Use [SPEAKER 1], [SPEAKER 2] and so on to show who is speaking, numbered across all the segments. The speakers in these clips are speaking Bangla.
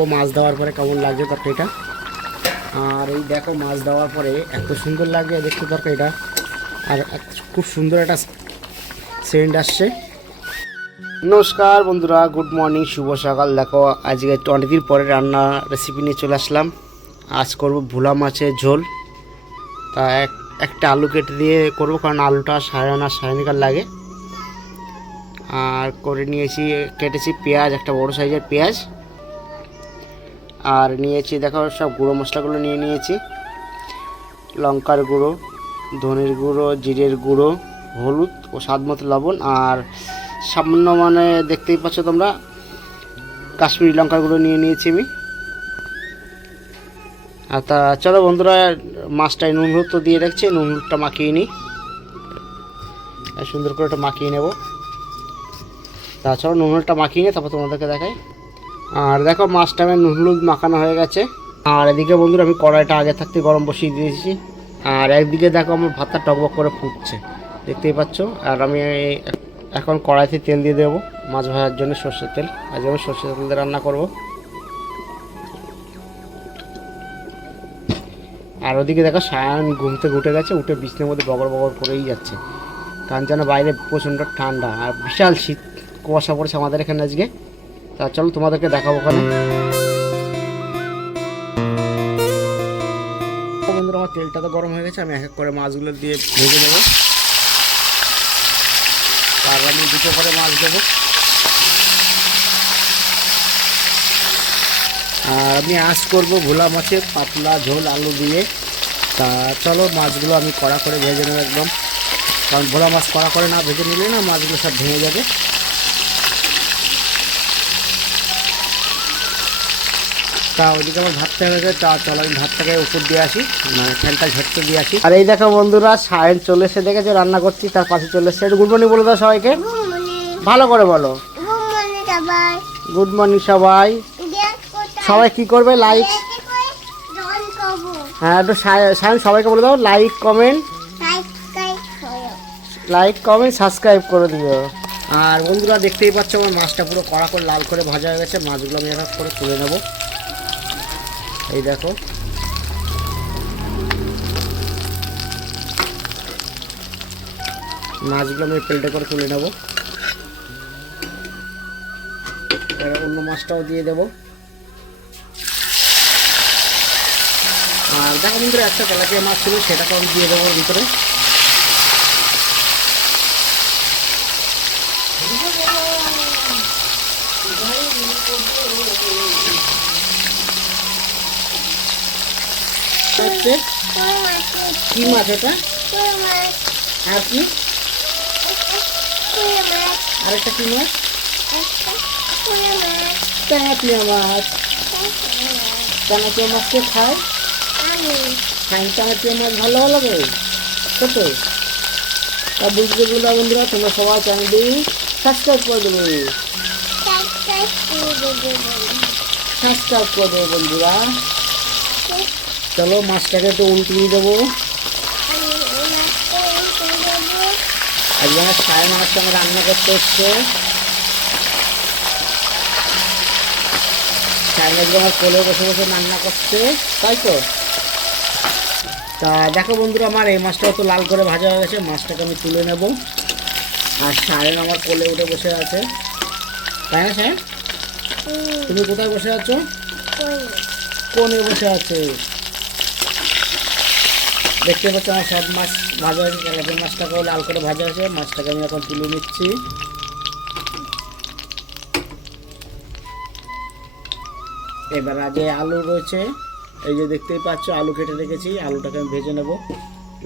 [SPEAKER 1] ও মাছ দেওয়ার পরে কেমন লাগছে তরকারিটা আর এই দেখো মাছ দেওয়ার পরে এত সুন্দর লাগছে, দেখতে তরকারিটা আর খুব সুন্দর একটা সেন্ট আসছে। নমস্কার বন্ধুরা গুড মর্নিং শুভ সকাল। দেখো, আজকে অনেকদিন পরে রান্না রেসিপি নিয়ে চলে আসলাম। আজ করব ভোলা মাছের ঝোল। তা এক, একটা আলু কেটে দিয়ে করব, কারণ আলুটা আনা, সাড়ে লাগে। আর করে নিয়েছি, কেটেছি পেঁয়াজ, একটা বড় সাইজের পেঁয়াজ। আর নিয়েছি, দেখো সব গুঁড়ো মশলাগুলো নিয়ে নিয়েছি। লঙ্কার গুঁড়ো, ধনের গুঁড়ো, জিরের গুঁড়ো, হলুদ ও স্বাদ মতো লবণ আর সামান্য মানে দেখতেই পাচ্ছ তোমরা, কাশ্মীরি লঙ্কার গুঁড়ো নিয়ে নিয়েছি আমি। আর তা চলো বন্ধুরা, মাছটায় নুন হলুদ তো দিয়ে রাখছি, নুন হলুদটা মাখিয়ে নিই। সুন্দর করে ওটা মাখিয়ে নেব। তা চলো নুন হলুদটা মাখিয়ে নিয়ে তারপর তোমাদেরকে দেখাই। আর দেখো মাছটা আমার নুন মাখানো হয়ে গেছে। আর এদিকে বন্ধুরা, আমি কড়াইটা আগে থাকতে গরম বসিয়ে দিয়েছি। আর একদিকে দেখো আমার ভাতটা টকবক করে ফুটছে, দেখতেই পাচ্ছ। আর আমি এখন কড়াইতে তেল দিয়ে দেবো মাছ ভাজার জন্য সর্ষের তেল। আজকে আমি সর্ষের তেল দিয়ে রান্না করব। আর ওদিকে দেখো সায়ন ঘুম থেকে উঠে গেছে, উঠে বিছনের মধ্যে বগর বগর করেই যাচ্ছে। কারণ যেন বাইরে প্রচণ্ড ঠান্ডা আর বিশাল শীত, কুয়াশা পড়েছে আমাদের এখানে আজকে। তা চলো তোমাদেরকে দেখাবো ওখানে। বন্ধুরা, আমার তেলটা তো গরম হয়ে গেছে, আমি এক এক করে মাছগুলো দিয়ে ভেজে নেব। তারপর আমি দুটো করে মাছ দেবো। আর আমি আঁচ করব ভোলা মাছের পাতলা ঝোল, আলু দিয়ে। তা চলো, মাছগুলো আমি কড়া করে ভেজে নেব একদম। কারণ ভোলা মাছ কড়া করে না ভেজে নিলে না মাছগুলো সব ভেঙে যাবে। তা ওইদিকে আমার ভাতটা হয়ে গেছে তা চলো আমি ভাতটাকে উপর দিয়ে আসি মানে ফ্যানটা ঝটকে দিয়ে আসি। আর এই দেখো বন্ধুরা সায়ন চলে এসে দেখেছে রান্না করছি তার পাশে চলে এসে গুড মর্নিং বলে দাও সবাইকে। ভালো করে বলো। গুড মর্নিং সবাই। সবাই। কি করবে? লাইক হ্যাঁ একটু সায়- সায়ন সবাইকে বলে দাও like comment like comment subscribe করে দিও। আর বন্ধুরা দেখতেই পাচ্ছ আমার মাছটা পুরো কড়া করে লাল করে ভাজা হয়ে গেছে মাছগুলো আমি এক করে তুলে নেব। এই দেখো। মাছগুলো আমি পেল্টে করে তুলে নেব। অন্য মাছটাও দিয়ে দেব। আর দেখো বন্ধুরা, একটা তেলাপিয়া মাছ ছিল সেটাকে আমি দিয়ে দেবো ওর ভিতরে হচ্ছে? কি মাছ এটা? আর কি আরেকটা কি মাছ? তেলাপিয়া মাছ। তেলাপিয়া মাছ কে খায়? খাই তেলাপিয়া মাছ ভালো লাগে। খেতে তা বুঝতে বন্ধুরা বন্ধুরা, তোমরা সবাই চ্যানেলটি সাবস্ক্রাইব করে দেবে। সাবস্ক্রাইব করে দেবে বন্ধুরা। চলো মাছটাকে একটু উল্টিয়ে দেবো। আজকে আমার সাড়ে মাছ সঙ্গে রান্না করতে সাড়ে আমার কোলে বসে বসে রান্না করছে তাই তো? তা দেখো বন্ধুরা আমার এই মাছটা তো লাল করে ভাজা হয়ে গেছে মাছটাকে আমি তুলে নেব। আর সায়ন আমার কোলে উঠে বসে আছে। তাই না সায়ন তুমি কোথায় বসে আছো? কোনে বসে আছে? দেখতে পাচ্ছ আমার সব মাছ ভাজা হয়েছে তেলাপিয়া মাছটাকেও লাল করে ভাজা হয়েছে, মাছটাকে আমি এখন তুলে নিচ্ছি। এবার আগে আলু রয়েছে, এই যে দেখতেই পাচ্ছ, আলু কেটে রেখেছি, আলুটাকে আমি ভেজে নেব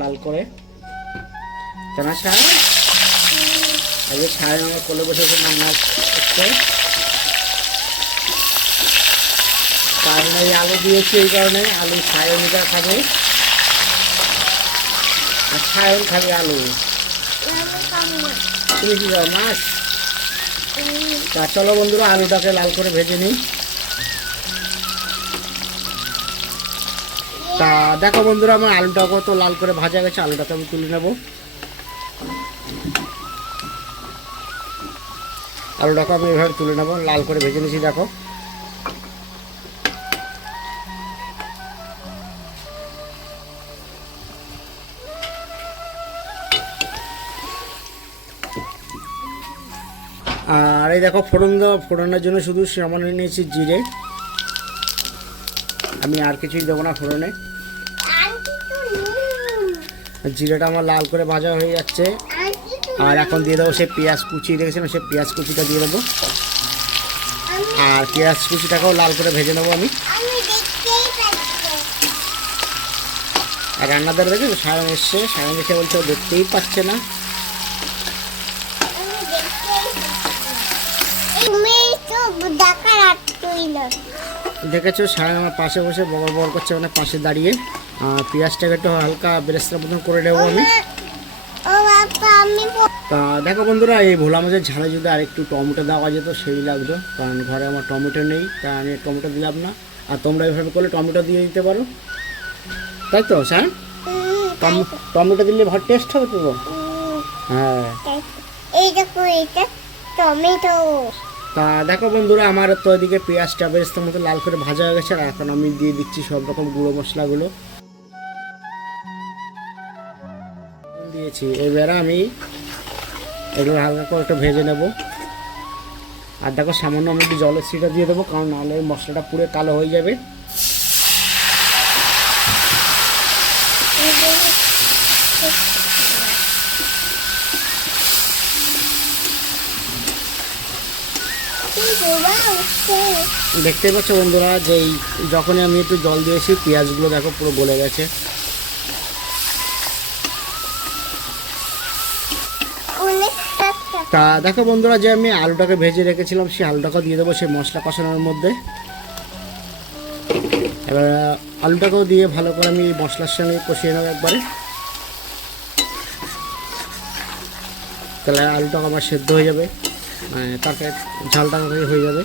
[SPEAKER 1] লাল করে। কেনা সার আগে সার আমার কোলে বসে রান্না করছে কারণ এই আলু দিয়েছি এই কারণে, আলু সায়নিকা খাবে। সায়ন খাবে আলু। তুমি কি খাও মাছ। তা চলো বন্ধুরা, আলুটাকে লাল করে ভেজে নিই। তা দেখো বন্ধুরা, আমার আলুটাকে তো লাল করে ভাজা গেছে, আলুটাকে আমি তুলে নেব। আলুটাকে আমি এভাবে তুলে নেব, লাল করে ভেজে নিয়েছি, দেখো। এই দেখো ফোড়ন দেওয়া ফোড়নের জন্য শুধু সামান্য নিয়েছি জিরে। আমি আর কিছুই দেবো না ফোড়নে। জিরেটা আমার লাল করে ভাজা হয়ে যাচ্ছে। আর এখন দিয়ে দেবো সে পেঁয়াজ কুচি রেখেছিলাম সে পেঁয়াজ কুচিটা দিয়ে দেবো। আর পেঁয়াজ কুচিটাকেও লাল করে ভেজে নেব আমি। আর রান্নাদার দেখে সায়ন এসছে। সায়ন এসে বলছে দেখতেই পাচ্ছে না
[SPEAKER 2] আমি দেখতেই পাচ্ছি তুমি তো দেখার আটটুই না
[SPEAKER 1] দেখেছ সায়ন আমার পাশে বসে বগর বগর করছে মানে পাশে দাঁড়িয়ে। আর পেঁয়াজটাকে একটু হালকা বেরেস্তার মতন করে নেব আমি। তা দেখো বন্ধুরা এই ভোলা মাছের ঝালে যদি আর একটু টমেটো দেওয়া যেত সেই লাগতো। কারণ ঘরে আমার টমেটো নেই তা আমি টমেটো দিলাম না। আর তোমরা এইভাবে করলে টমেটো দিয়ে দিতে পারো। তাই তো স্যার টমেটো দিলে ভালো টেস্ট হবে তো? হ্যাঁ।
[SPEAKER 2] তাই- এই দেখো এটা টমেটো।
[SPEAKER 1] তা দেখো বন্ধুরা, আমার তো এদিকে পেঁয়াজটা বেরেস্তার মতো লাল করে ভাজা হয়ে গেছে, আর এখন আমি দিয়ে দিচ্ছি সব রকম গুঁড়ো মশলাগুলো। দিয়েছি। এবার আমি এগুলো হালকা করে একটু ভেজে নেব। আর দেখো, সামান্য আমি একটু জলের সিটা দিয়ে দেবো, কারণ নাহলে মশলাটা পুরো কালো হয়ে যাবে। দেখতেই পাচ্ছ বন্ধুরা যে যখনই আমি একটু জল দিয়েছি, পেঁয়াজগুলো দেখো পুরো গলে গেছে। তা দেখো বন্ধুরা যে আমি আলুটাকে ভেজে রেখেছিলাম, সেই আলুটাকে দিয়ে দেবো সেই মশলা কষানোর মধ্যে। এবার আলুটাকেও দিয়ে ভালো করে আমি মশলার সঙ্গে কষিয়ে নেব একবারে। তাহলে আলুটা আমার সেদ্ধ হয়ে যাবে। মানে তারপরে ঝালটা আমার হয়ে যাবে।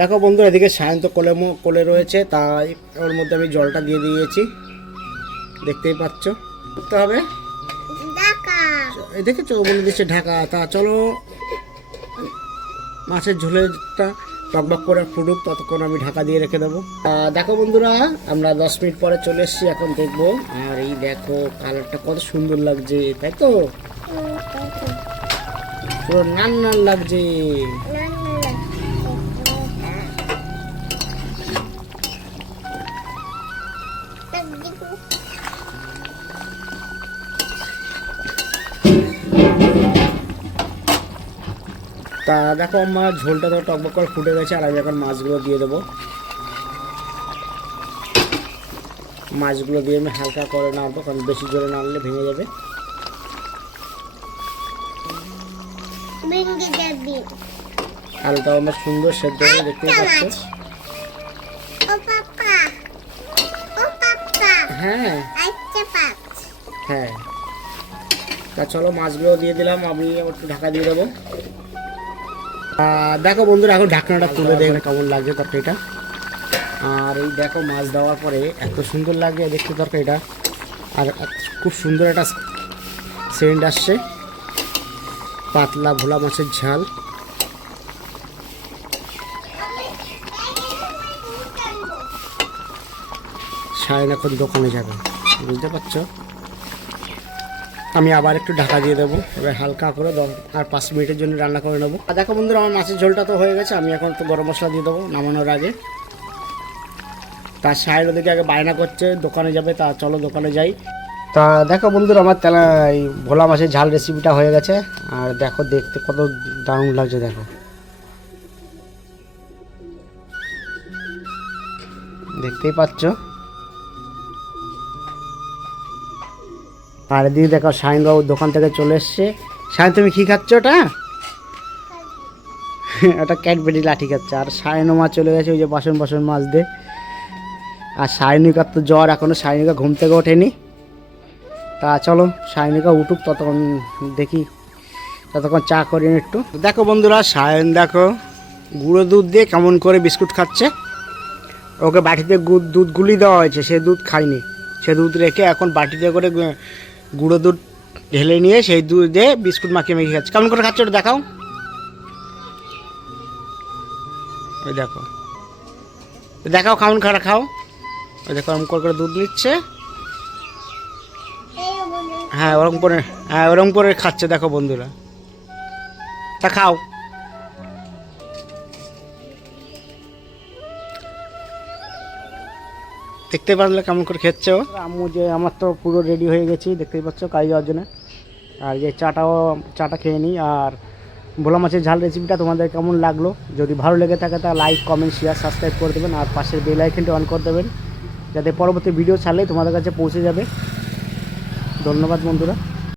[SPEAKER 1] দেখো বন্ধু এদিকে সায়ন্ত কোলে কোলে রয়েছে তাই ওর মধ্যে আমি জলটা দিয়ে দিয়েছি। দেখতেই পাচ্ছ। করতে হবে? দেখেছ? বলে দিচ্ছে ঢাকা। তা চলো মাছের ঝোলেরটা টকবক করে ফুটুক, ততক্ষণ আমি ঢাকা দিয়ে রেখে দেবো। দেখো বন্ধুরা, আমরা দশ মিনিট পরে চলে এসেছি এখন দেখব। আর এই দেখো, কালারটা কত সুন্দর লাগছে, তাই তো? পুরো নান নান লাগছে। তা দেখো আমার ঝোলটা তো টকবক করে ফুটে গেছে আর আমি এখন মাছগুলো দিয়ে দেবো। মাছগুলো দিয়ে আমি হালকা করে নাড়বো কারণ বেশি জোরে নাড়লে ভেঙে যাবে।
[SPEAKER 2] ভেঙে যাবি।
[SPEAKER 1] আলুটাও আমার সুন্দর সেদ্ধ হয়ে দেখতেই পাচ্ছ? হ্যাঁ। হ্যাঁ। তা চলো মাছগুলো দিয়ে দিলাম আমি একটু ঢাকা দিয়ে দেবো। দেখো বন্ধুরা, এখন ঢাকনাটা তুলে দেখবে কেমন লাগছে তরকারিটা। আর এই দেখো মাছ দেওয়ার পরে এত সুন্দর লাগে দেখতে দরকার তরকারিটা। আর খুব সুন্দর একটা সেন্ট আসছে। পাতলা ভোলা মাছের ঝাল। সায়ন এখন দোকানে যাবে, বুঝতে পারছ? আমি আবার একটু ঢাকা দিয়ে দেবো। এবার হালকা করে আর পাঁচ মিনিটের জন্য রান্না করে নেব। আর দেখো বন্ধুরা, আমার মাছের ঝোলটা তো হয়ে গেছে, আমি এখন একটু গরম মশলা দিয়ে দেবো নামানোর আগে। তার সাইড ওদিকে আগে বায়না করছে, দোকানে যাবে, তা চলো দোকানে যাই। তা দেখো বন্ধুরা, আমার তেলা এই ভোলা মাছের ঝাল রেসিপিটা হয়ে গেছে। আর দেখো দেখতে কত দারুণ লাগছে, দেখো। দেখতেই পাচ্ছ? আর এদিকে দেখো শাহিনবাবু দোকান থেকে চলে এসছে। শাহিন তুমি কি খাচ্ছ ওটা? ওটা ক্যাডবেরি লাঠি খাচ্ছে। আর সায়নও মাছ চলে গেছে ওই যে বাসন বাসন মাছ দে আর সায়নিকার তো জ্বর, এখনও সায়নিকা ঘুম থেকে ওঠেনি। তা চলো, সায়নিকা উঠুক, ততক্ষণ দেখি, ততক্ষণ চা করি একটু। দেখো বন্ধুরা, সায়ন দেখো, গুঁড়ো দুধ দিয়ে কেমন করে বিস্কুট খাচ্ছে। ওকে বাটিতে দুধ গুলি দেওয়া হয়েছে, সে দুধ খায়নি। সে দুধ রেখে এখন বাটিতে করে গুঁড়ো দুধ ঢেলে নিয়ে সেই দুধে বিস্কুট মাখিয়ে মেখে খাচ্ছে। কেমন করে খাচ্ছে ওটা দেখাও। ওই দেখো। দেখাও কেমন খারা খাও। ওই দেখো করে করে দুধ নিচ্ছে। হ্যাঁ ওরকম করে হ্যাঁ ওরকম করে খাচ্ছে, দেখো বন্ধুরা। তা খাও। দেখতে পারলে কেমন করে খেচ্ছে? আম্মু যে আমার তো পুরো রেডি হয়ে গেছি, দেখতেই পাচ্ছ কাজ যাওয়ার জন্য। আর যে চাটাও, চাটা খেয়ে নিই। আর ভোলা মাছের ঝাল রেসিপিটা তোমাদের কেমন লাগল? যদি ভালো লেগে থাকে, তা লাইক কমেন্ট শেয়ার সাবস্ক্রাইব করে দেবেন। আর পাশের বেল আইকনটি অন করে দেবেন। যাতে পরবর্তী ভিডিও ছাড়লেই তোমাদের কাছে পৌঁছে যাবে। ধন্যবাদ বন্ধুরা।